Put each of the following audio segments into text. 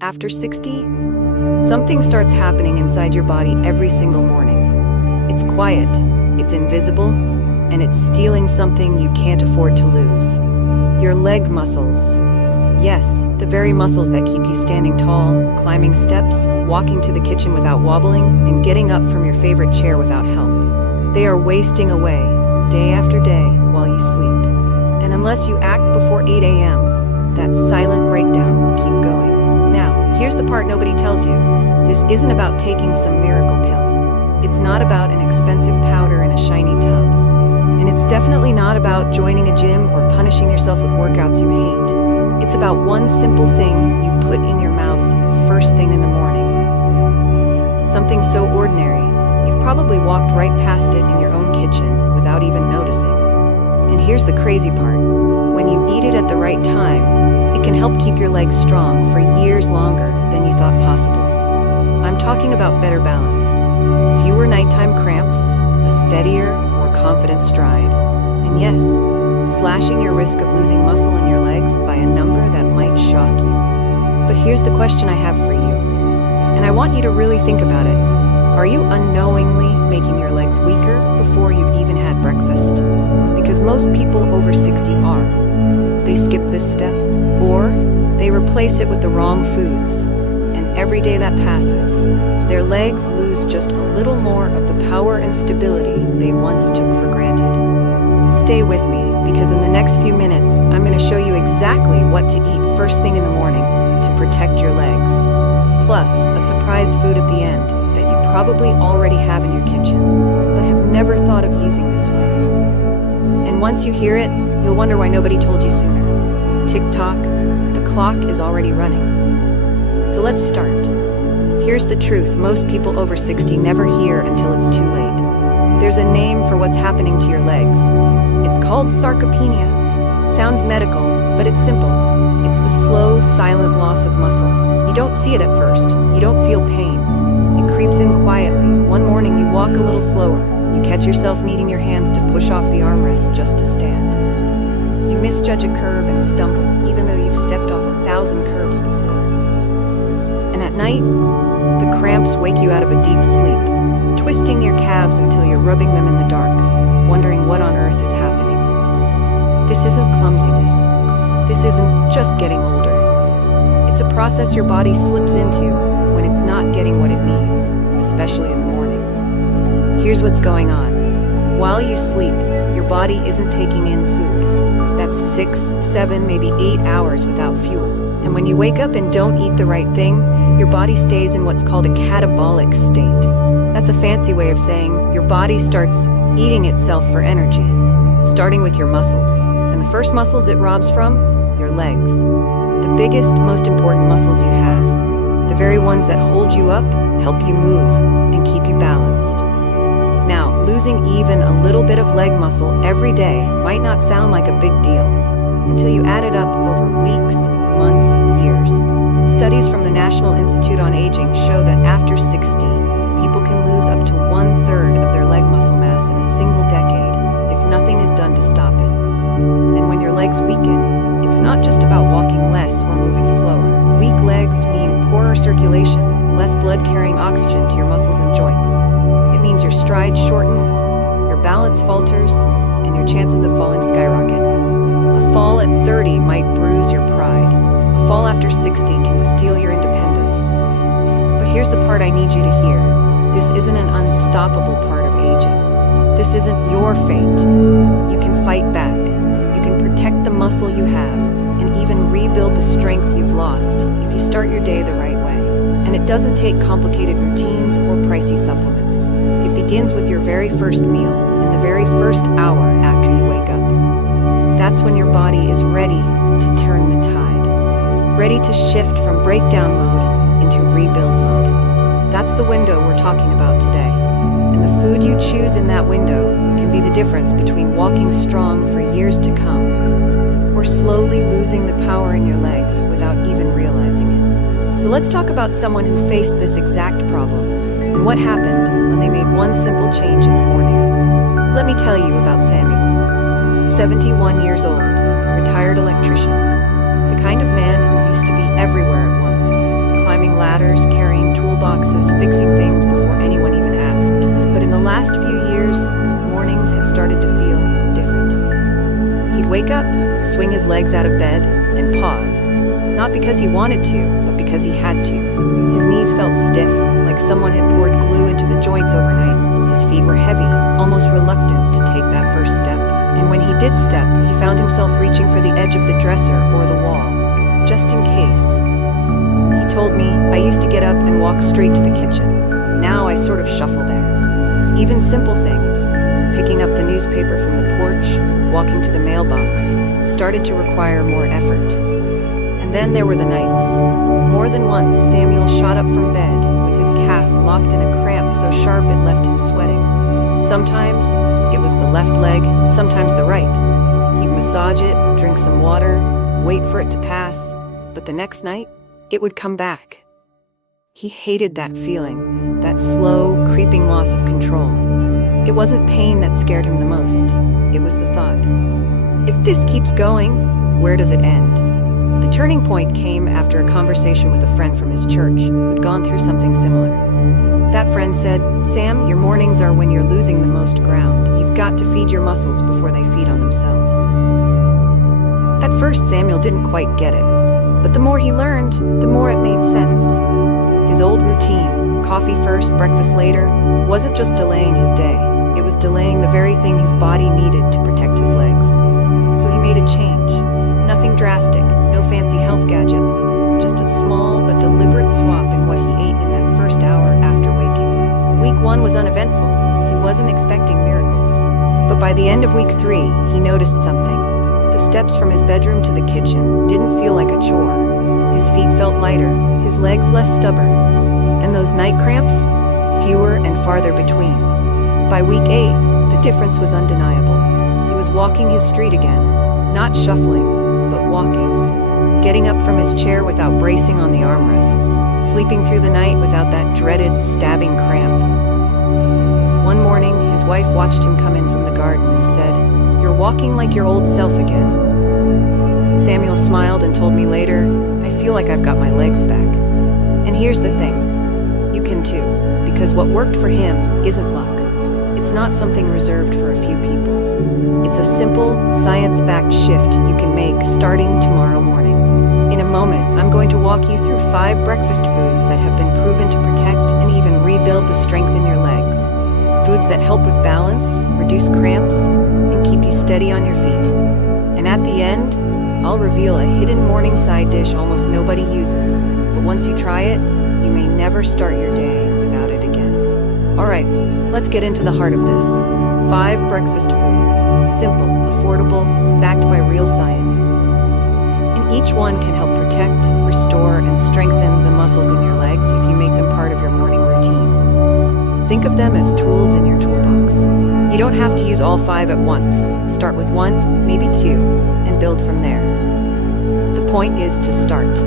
After 60, something starts happening inside your body every single morning. It's quiet, it's invisible, and it's stealing something you can't afford to lose. Your leg muscles. Yes, the very muscles that keep you standing tall, climbing steps, walking to the kitchen without wobbling, and getting up from your favorite chair without help. They are wasting away, day after day, while you sleep. And unless you act before 8 a.m., that silent breakdown will keep going. Now, here's the part nobody tells you. This isn't about taking some miracle pill. It's not about an expensive powder in a shiny tub. And it's definitely not about joining a gym or punishing yourself with workouts you hate. It's about one simple thing you put in your mouth first thing in the morning. Something so ordinary, you've probably walked right past it in your own kitchen without even noticing. And here's the crazy part. When you eat it at the right time, it can help keep your legs strong for years longer than you thought possible. I'm talking about better balance, fewer nighttime cramps, a steadier, more confident stride, and yes, slashing your risk of losing muscle in your legs by a number that might shock you. But here's the question I have for you, and I want you to really think about it. Are you unknowingly making your legs weaker before you've even had breakfast? Because most people over 60 are. They skip this step, or they replace it with the wrong foods. And every day that passes, their legs lose just a little more of the power and stability they once took for granted. Stay with me, because in the next few minutes, I'm going to show you exactly what to eat first thing in the morning to protect your legs. Plus, a surprise food at the end that you probably already have in your kitchen, but have never thought of using this way. And once you hear it, you'll wonder why nobody told you sooner. Tick-tock, the clock is already running. So let's start. Here's the truth most people over 60 never hear until it's too late. There's a name for what's happening to your legs. It's called sarcopenia. Sounds medical, but it's simple. It's the slow, silent loss of muscle. You don't see it at first. You don't feel pain. It creeps in quietly. One morning you walk a little slower. You catch yourself needing your hands to push off the armrest just to stand. You misjudge a curb and stumble, even though you've stepped off 1,000 curbs before. And at night, the cramps wake you out of a deep sleep, twisting your calves until you're rubbing them in the dark, wondering what on earth is happening. This isn't clumsiness. This isn't just getting older. It's a process your body slips into when it's not getting what it needs, especially in the morning. Here's what's going on. While you sleep, your body isn't taking in food. That's 6, 7, maybe 8 hours without fuel. And when you wake up and don't eat the right thing, your body stays in what's called a catabolic state. That's a fancy way of saying your body starts eating itself for energy, starting with your muscles. And the first muscles it robs from? Your legs. The biggest, most important muscles you have. The very ones that hold you up, help you move, and keep you balanced. Now, losing even a little bit of leg muscle every day might not sound like a big deal until you add it up over weeks, months, years. Studies from the National Institute on Aging show that after 60, people can lose up to 1/3 of their leg muscle mass in a single decade if nothing is done to stop it. And when your legs weaken, it's not just about walking less or moving slower. Weak legs mean poorer circulation, less blood carrying oxygen to your muscles and joints. It means your stride shortens, your balance falters, and your chances of falling skyrocket. A fall at 30 might bruise your pride. A fall after 60 can steal your independence. But here's the part I need you to hear. This isn't an unstoppable part of aging. This isn't your fate. You can fight back. You can protect the muscle you have, and even rebuild the strength you've lost if you start your day the right way. And it doesn't take complicated routines or pricey supplements. It begins with your very first meal, in the very first hour after you wake up. That's when your body is ready to turn the tide, ready to shift from breakdown mode into rebuild mode. That's the window we're talking about today. And the food you choose in that window can be the difference between walking strong for years to come, or slowly losing the power in your legs without even realizing it. So let's talk about someone who faced this exact problem, and what happened when they made one simple change in the morning. Let me tell you about Samuel. 71 years old, retired electrician, the kind of man who used to be everywhere at once. boxes, fixing things before anyone even asked. But in the last few years, mornings had started to feel different. He'd wake up, swing his legs out of bed, and pause. Not because he wanted to, but because he had to. His knees felt stiff, like someone had poured glue into the joints overnight. His feet were heavy, almost reluctant to take that first step. And when he did step, he found himself reaching for the edge of the dresser or the wall, just in case. He told me, I used to get up and walk straight to the kitchen. Now I sort of shuffle there. Even simple things, picking up the newspaper from the porch, walking to the mailbox, started to require more effort. And then there were the nights. More than once, Samuel shot up from bed, with his calf locked in a cramp so sharp it left him sweating. Sometimes it was the left leg, sometimes the right. He'd massage it, drink some water, wait for it to pass, but the next night, it would come back. He hated that feeling, that slow, creeping loss of control. It wasn't pain that scared him the most, it was the thought. If this keeps going, where does it end? The turning point came after a conversation with a friend from his church who'd gone through something similar. That friend said, Sam, your mornings are when you're losing the most ground. You've got to feed your muscles before they feed on themselves. At first, Samuel didn't quite get it, but the more he learned, the more it made sense. His old routine, coffee first, breakfast later, wasn't just delaying his day. It was delaying the very thing his body needed to protect his legs. So he made a change. Nothing drastic, no fancy health gadgets, just a small but deliberate swap in what he ate in that first hour after waking. Week 1 was uneventful. He wasn't expecting miracles. But by the end of week 3, he noticed something. The steps from his bedroom to the kitchen didn't feel like a chore. His feet felt lighter, his legs less stubborn. And those night cramps? Fewer and farther between. By week 8, the difference was undeniable. He was walking his street again, not shuffling, but walking. Getting up from his chair without bracing on the armrests, sleeping through the night without that dreaded, stabbing cramp. One morning, his wife watched him come in from the garden and said, You're walking like your old self again. Samuel smiled and told me later, I feel like I've got my legs back. And here's the thing, you can too, because what worked for him isn't luck. It's not something reserved for a few people. It's a simple, science-backed shift you can make starting tomorrow morning. In a moment, I'm going to walk you through 5 breakfast foods that have been proven to protect and even rebuild the strength in your legs. Foods that help with balance, reduce cramps, and keep you steady on your feet. And at the end, I'll reveal a hidden morning side dish almost nobody uses. But once you try it, you may never start your day without it again. Alright, let's get into the heart of this. 5 breakfast foods. Simple, affordable, backed by real science. And each one can help protect, restore, and strengthen the muscles in your legs if you make them part of your morning routine. Think of them as tools in your toolbox. You don't have to use all 5 at once. Start with 1, maybe 2, and build from there. The point is to start.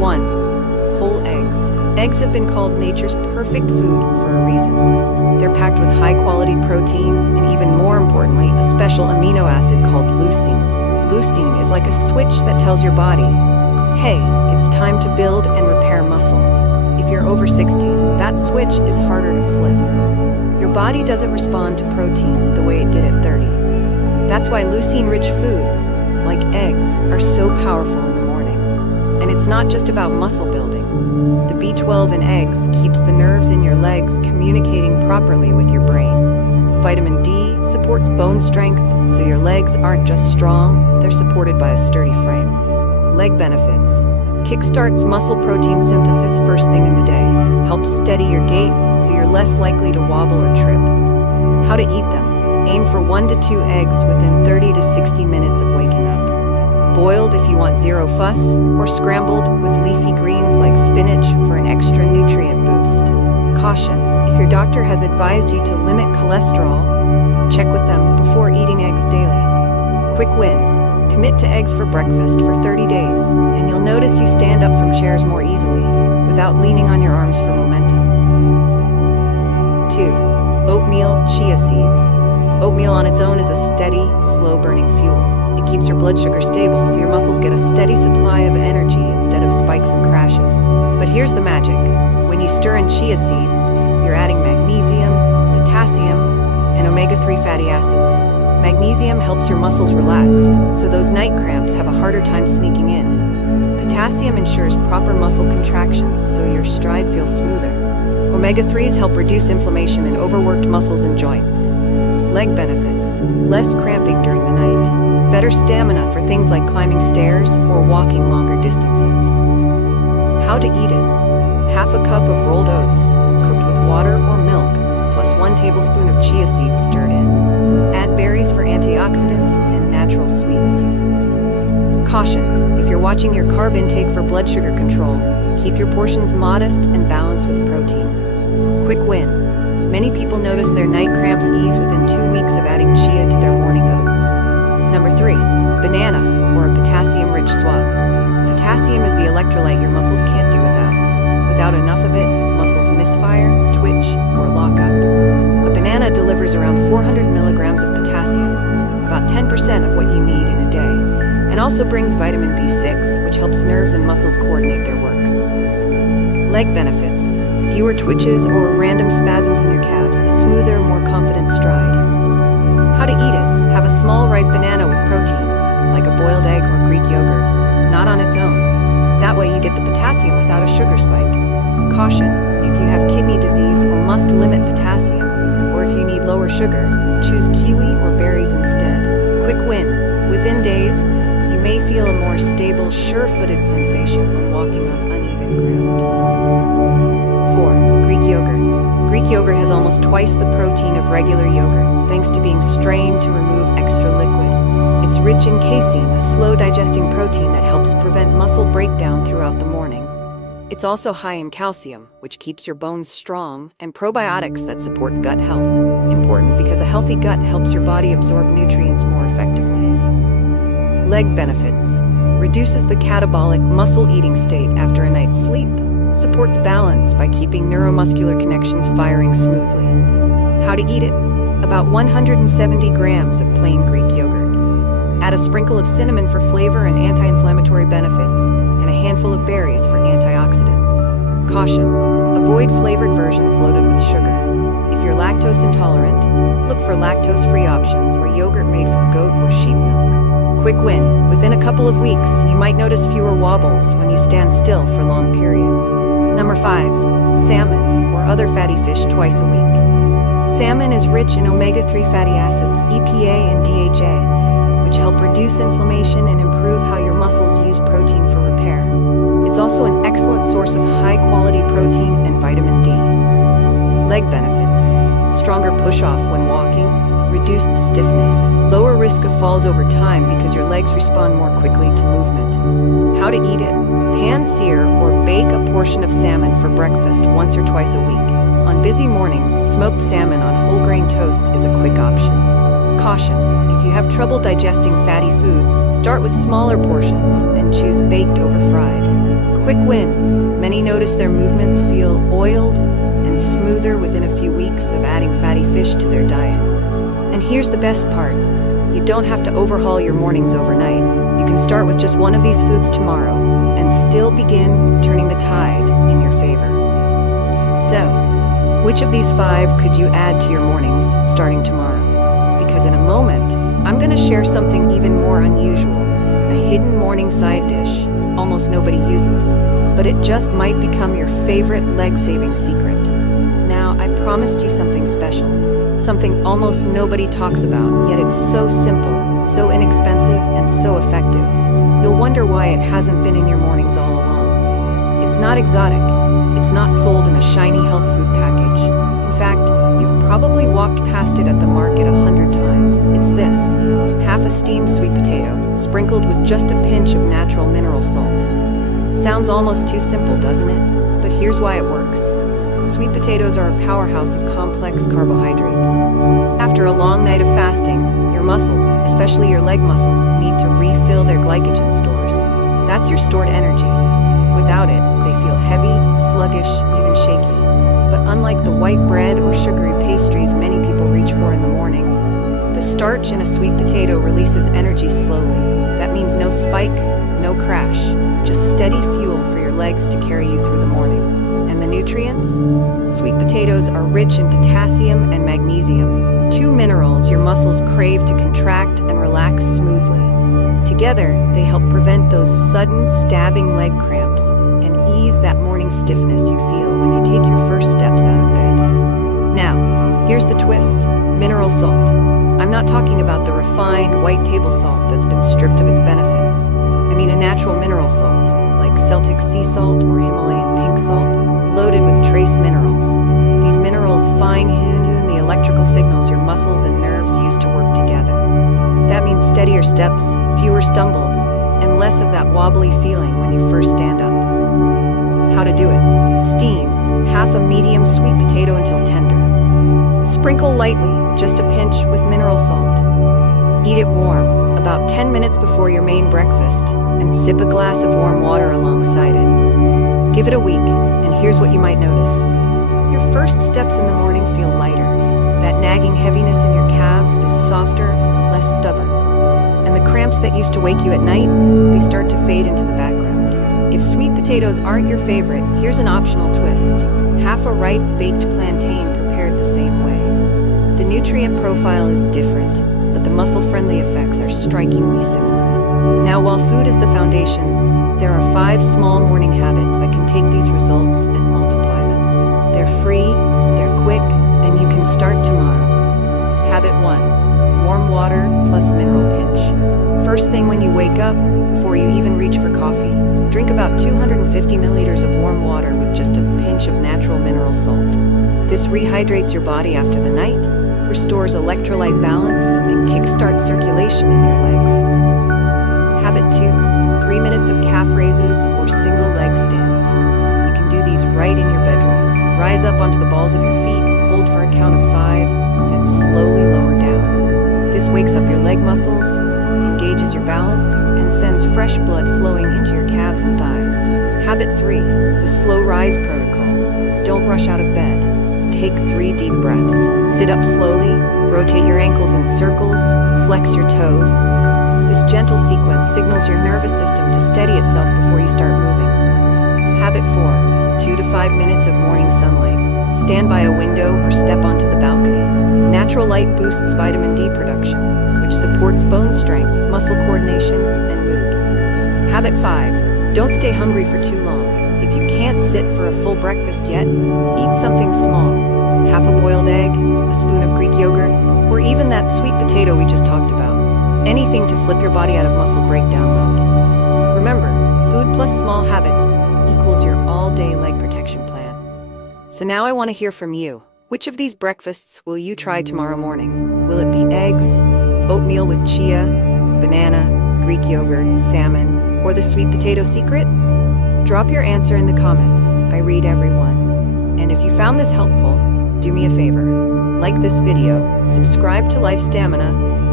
1. Whole eggs. Eggs have been called nature's perfect food for a reason. They're packed with high-quality protein and, even more importantly, a special amino acid called leucine. Leucine is like a switch that tells your body, hey, it's time to build and repair muscle. If you're over 60, that switch is harder to flip. Your body doesn't respond to protein the way it did at 30. That's why leucine-rich foods, like eggs, are so powerful in the morning. And it's not just about muscle building. The B12 in eggs keeps the nerves in your legs communicating properly with your brain. Vitamin D supports bone strength, so your legs aren't just strong, they're supported by a sturdy frame. Leg benefits. Kickstarts muscle protein synthesis first thing in the day. Helps steady your gait, so you're less likely to wobble or trip. How to eat them. Aim for 1 to 2 eggs within 30 to 60 minutes of waking up. Boiled if you want zero fuss, or scrambled with leafy greens like spinach for an extra nutrient boost. Caution, if your doctor has advised you to limit cholesterol, check with them before eating eggs daily. Quick win. Commit to eggs for breakfast for 30 days, and you'll notice you stand up from chairs more easily, without leaning on your arms for momentum. 2. Oatmeal, chia seeds. Oatmeal on its own is a steady, slow-burning fuel. It keeps your blood sugar stable, so your muscles get a steady supply of energy instead of spikes and crashes. But here's the magic. When you stir in chia seeds, you're adding magnesium, potassium, and omega-3 fatty acids. Magnesium helps your muscles relax, so those night cramps have a harder time sneaking in. Potassium ensures proper muscle contractions, so your stride feels smoother. Omega-3s help reduce inflammation in overworked muscles and joints. Leg benefits: less cramping during the night, better stamina for things like climbing stairs or walking longer distances. How to eat it: half a cup of rolled oats, cooked with water or milk, plus 1 tablespoon of chia seeds stirred in. Add berries for antioxidants and natural sweetness. Caution: if you're watching your carb intake for blood sugar control, keep your portions modest and balanced with protein. Quick win: many people notice their night cramps ease within 2 weeks of adding chia to their morning oats. Number 3, banana, or a potassium-rich swab. Potassium is the electrolyte your muscles can't do without. Without enough of it, muscles misfire, twitch, or lock up. A banana delivers around 400 milligrams of potassium, about 10% of what you need in a day, and also brings vitamin B6, which helps nerves and muscles coordinate their work. Leg benefits: fewer twitches or random spasms in your calves, a smoother, more confident stride. How to eat it: have a small ripe banana with protein, like a boiled egg or Greek yogurt, not on its own. That way you get the potassium without a sugar spike. Caution: if you have kidney disease or must limit potassium, or if you need lower sugar, choose kiwi or berries instead. Quick win: within days, you may feel a more stable, sure-footed sensation when walking on uneven ground. 4. Greek yogurt. Greek yogurt has almost twice the protein of regular yogurt, thanks to being strained to remove extra liquid. It's rich in casein, a slow-digesting protein that helps prevent muscle breakdown throughout the morning. It's also high in calcium, which keeps your bones strong, and probiotics that support gut health. Important because a healthy gut helps your body absorb nutrients more effectively. Leg benefits: reduces the catabolic muscle-eating state after a night's sleep, supports balance by keeping neuromuscular connections firing smoothly. How to eat it: about 170 grams of plain Greek yogurt. Add a sprinkle of cinnamon for flavor and anti-inflammatory benefits, and a handful of berries for antioxidants. Caution: avoid flavored versions loaded with sugar. If you're lactose intolerant, look for lactose-free options or yogurt made from goat or sheep milk. Quick win: within a couple of weeks, you might notice fewer wobbles when you stand still for long periods. Number 5, salmon, or other fatty fish twice a week. Salmon is rich in omega-3 fatty acids, EPA and DHA, which help reduce inflammation and improve how your muscles use protein for repair. It's also an excellent source of high-quality protein and vitamin D. Leg benefits: stronger push-off when walking, reduced stiffness, lower risk of falls over time because your legs respond more quickly to movement. How to eat it: pan-sear or bake a portion of salmon for breakfast once or twice a week. On busy mornings, smoked salmon on whole grain toast is a quick option. Caution: if you have trouble digesting fatty foods, start with smaller portions and choose baked over fried. Quick win: many notice their movements feel oiled and smoother within a few weeks of adding fatty fish to their diet. And here's the best part: you don't have to overhaul your mornings overnight. You can start with just one of these foods tomorrow and still begin turning the tide in your favor. So, which of these 5 could you add to your mornings starting tomorrow? Because in a moment, I'm going to share something even more unusual, a hidden morning side dish almost nobody uses, but it just might become your favorite leg-saving secret. Now, I promised you something special, something almost nobody talks about, yet it's so simple, so inexpensive, and so effective. You'll wonder why it hasn't been in your mornings all along. It's not exotic. It's not sold in a shiny health food package. In fact, you've probably walked past it at the market 100 times. It's this: half a steamed sweet potato, sprinkled with just a pinch of natural mineral salt. Sounds almost too simple, doesn't it? But here's why it works. Sweet potatoes are a powerhouse of complex carbohydrates. After a long night of fasting, your muscles, especially your leg muscles, need to refill their glycogen stores. That's your stored energy. Without it, they feel heavy, sluggish, even shaky. But unlike the white bread or sugary pastries many people reach for in the morning, the starch in a sweet potato releases energy slowly. That means no spike, no crash, just steady fuel for your legs to carry you through the morning. And the nutrients? Sweet potatoes are rich in potassium and magnesium, two minerals your muscles crave to contract and relax smoothly. Together, they help prevent those sudden stabbing leg cramps and ease that morning stiffness you feel when you take your first steps out of bed. Now, here's the twist: mineral salt. I'm not talking about the refined white table salt that's been stripped of its benefits. I mean a natural mineral salt, like Celtic sea salt or Himalayan pink salt, loaded with trace minerals. These minerals fine-tune the electrical signals your muscles and nerves use to work together. That means steadier steps, fewer stumbles, and less of that wobbly feeling when you first stand up. How to do it: steam half a medium sweet potato until tender. Sprinkle lightly, just a pinch, with mineral salt. Eat it warm, about 10 minutes before your main breakfast, and sip a glass of warm water alongside it. Give it a week, and here's what you might notice. Your first steps in the morning feel lighter. That nagging heaviness in your calves is softer, less stubborn. And the cramps that used to wake you at night, they start to fade into the background. If sweet potatoes aren't your favorite, here's an optional twist: half a ripe baked plantain prepared the same way. The nutrient profile is different, but the muscle-friendly effects are strikingly similar. Now, while food is the foundation, there are 5 small morning habits that can take these results and multiply them. They're free, they're quick, and you can start tomorrow. Habit 1: warm water plus mineral pinch. First thing when you wake up, before you even reach for coffee, drink about 250 milliliters of warm water with just a pinch of natural mineral salt. This rehydrates your body after the night, restores electrolyte balance, and kickstarts circulation in your legs. Habit 2: 3 minutes of calf raises or single leg stands. You can do these right in your bedroom. Rise up onto the balls of your feet, hold for a count of 5, then slowly lower down. This wakes up your leg muscles, engages your balance, and sends fresh blood flowing into your calves and thighs. Habit 3: the slow rise protocol. Don't rush out of bed. Take 3 deep breaths. Sit up slowly, rotate your ankles in circles, flex your toes. This gentle sequence signals your nervous system to steady itself before you start moving. Habit 4: 2 to 5 minutes of morning sunlight. Stand by a window or step onto the balcony. Natural light boosts vitamin D production, which supports bone strength, muscle coordination, and mood. Habit 5: don't stay hungry for too long. If you can't sit for a full breakfast yet, eat something small. Half a boiled egg, a spoon of Greek yogurt, or even that sweet potato we just talked about. Anything to flip your body out of muscle breakdown mode. Remember, food plus small habits equals your all-day leg protection plan. So now I want to hear from you. Which of these breakfasts will you try tomorrow morning? Will it be eggs, oatmeal with chia, banana, Greek yogurt, salmon, or the sweet potato secret? Drop your answer in the comments. I read every one. And if you found this helpful, do me a favor. Like this video, subscribe to Life Stamina,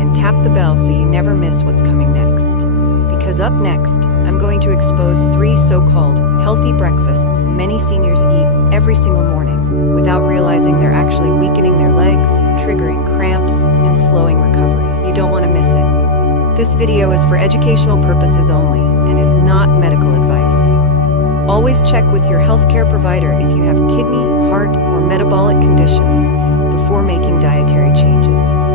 and tap the bell so you never miss what's coming next. Because up next, I'm going to expose 3 so-called healthy breakfasts many seniors eat every single morning without realizing they're actually weakening their legs, triggering cramps, and slowing recovery. You don't want to miss it. This video is for educational purposes only and is not medical advice. Always check with your healthcare provider if you have kidney, heart, or metabolic conditions before making dietary changes.